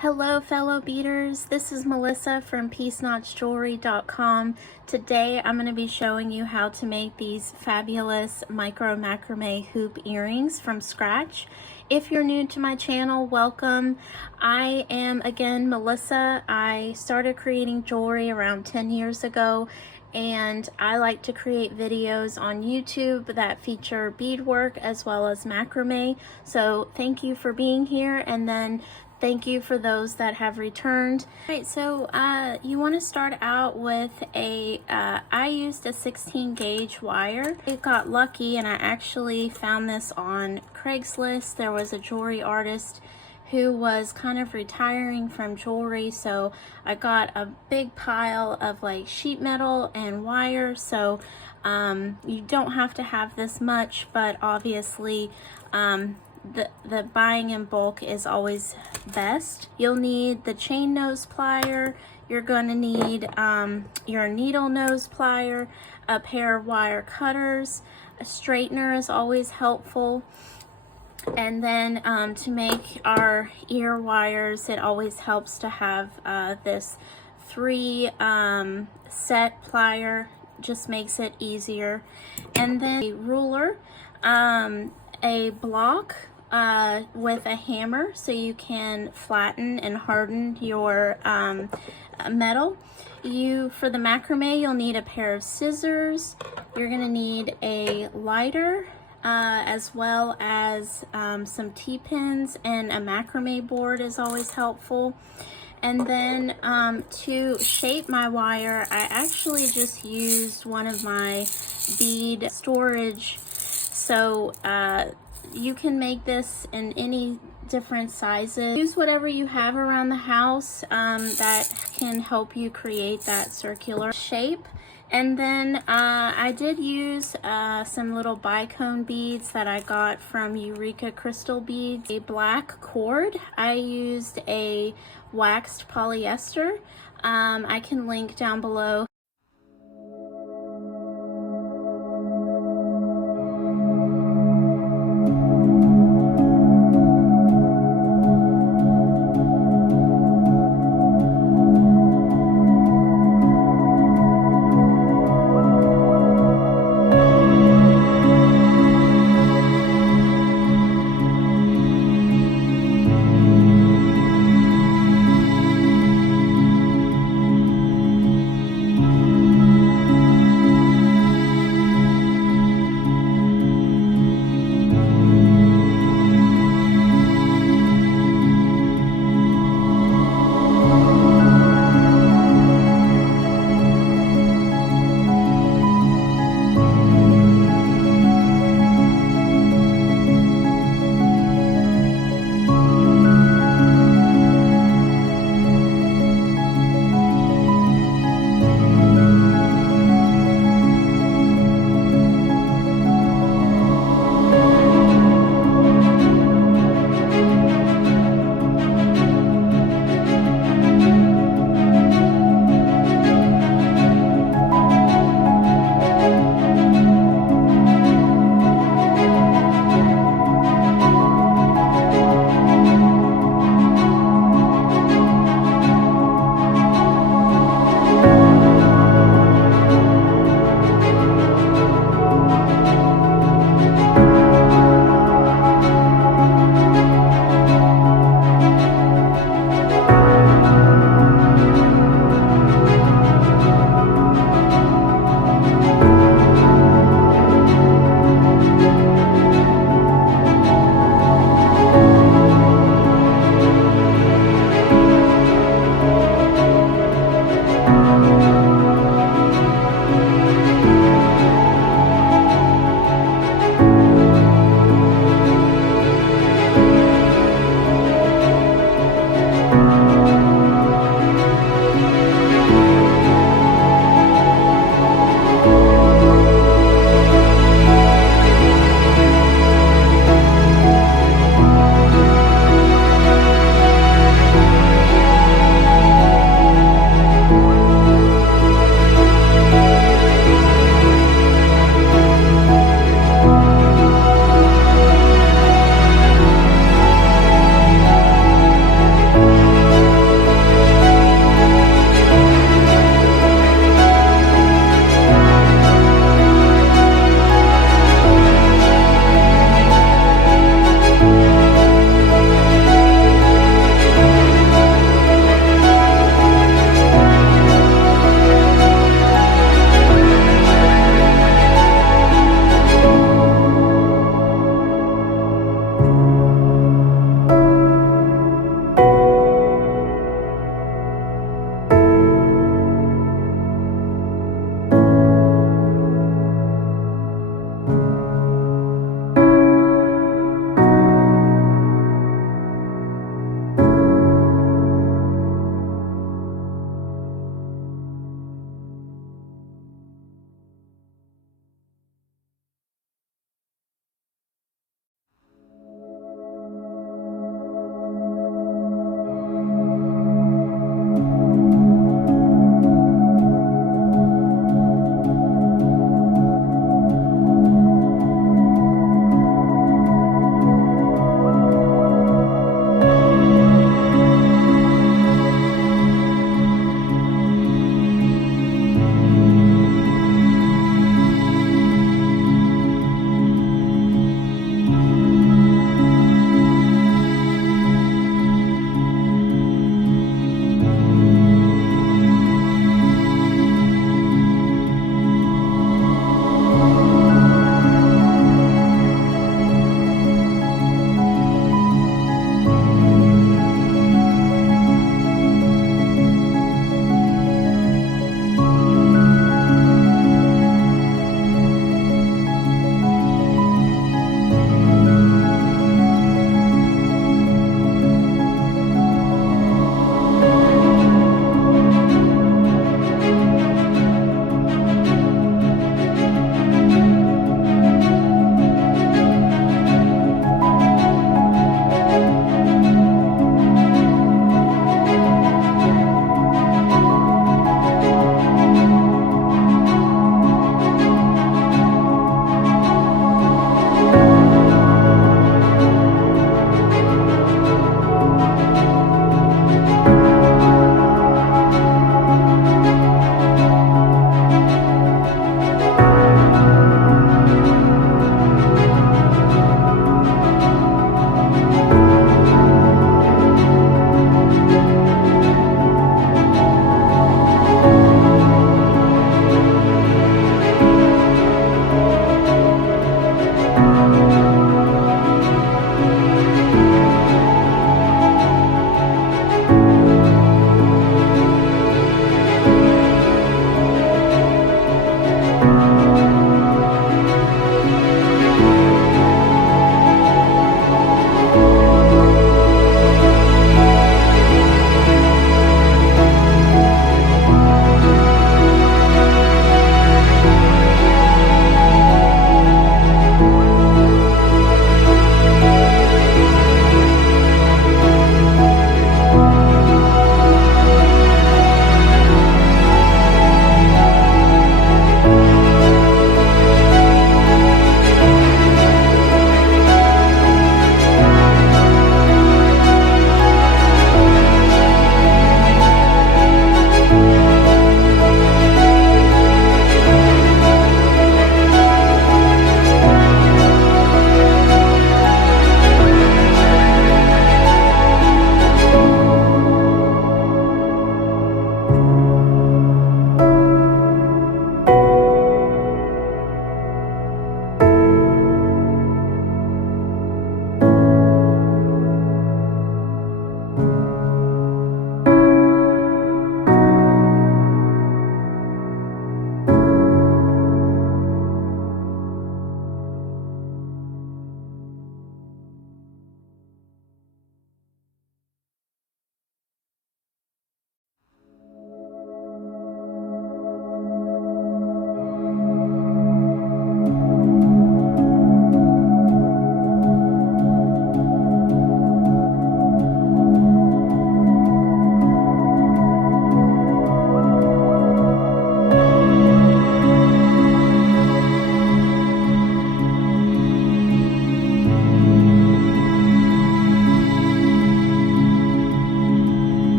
Hello fellow beaders, this is Melissa from PeaceKnotsJewelry.com. Today I'm going to be showing you how to make these fabulous micro macrame hoop earrings from scratch. If you're new to my channel, welcome. I am again Melissa. I started creating jewelry around 10 years ago, and I like to create videos on YouTube that feature beadwork as well as macrame. So thank you for being here, and then thank you for those that have returned. All right, so you want to start out with I used a 16 gauge wire. I got lucky and I actually found this on Craigslist. There was a jewelry artist who was kind of retiring from jewelry, so I got a big pile of like sheet metal and wire. So you don't have to have this much, but obviously the buying in bulk is always best. You'll need the chain nose plier, you're going to need your needle nose plier, a pair of wire cutters, a straightener is always helpful, and then to make our ear wires, it always helps to have this 3 set plier, just makes it easier. And then a ruler, a block with a hammer so you can flatten and harden your metal. For the macrame, you'll need a pair of scissors. You're going to need a lighter as well as some T-pins, and a macrame board is always helpful. And then to shape my wire, I actually just used one of my bead storage. So you can make this in any different sizes. Use whatever you have around the house that can help you create that circular shape. And then I did use some little bicone beads that I got from Eureka Crystal Beads. A black cord. I used a waxed polyester. I can link down below